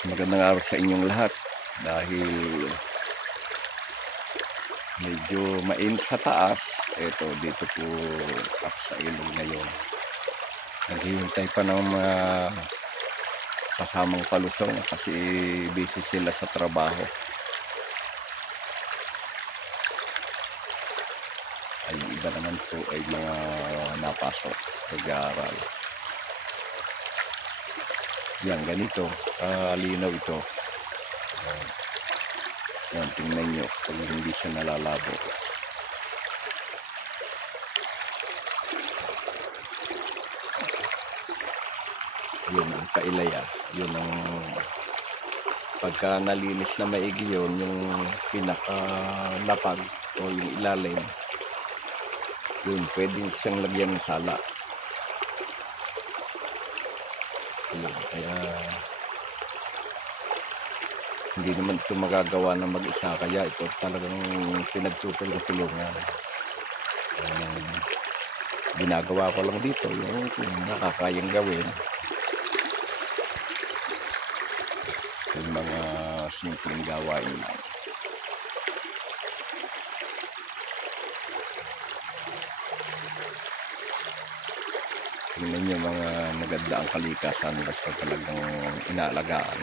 Magandang araw sa inyong lahat. Dahil medyo mainit sa taas, eto dito po ako sa ilog ngayon. Naghihintay pa ng mga kasamang palusong kasi busy sila sa trabaho. Ay iba naman po ay mga napasok sa pag-aaral. Yan, ganito kalinaw ito. Yan, tingnan nyo kung hindi siya nalalabo. Yun ang kailaya, yun ang pagka nalinis na maigi yun, yung pinakalapag o yung ilalim, yun pwede siyang lagyan ng sala. Yun, kaya hindi naman ito magagawa na mag-isa, kaya ito talagang pinagtutulungan. Ginagawa ko lang dito yung nakakayang gawin, yung mga simpleng gawain lang. Tingnan nyo, mga maganda ang kalikasan, basta talagang inaalagaan.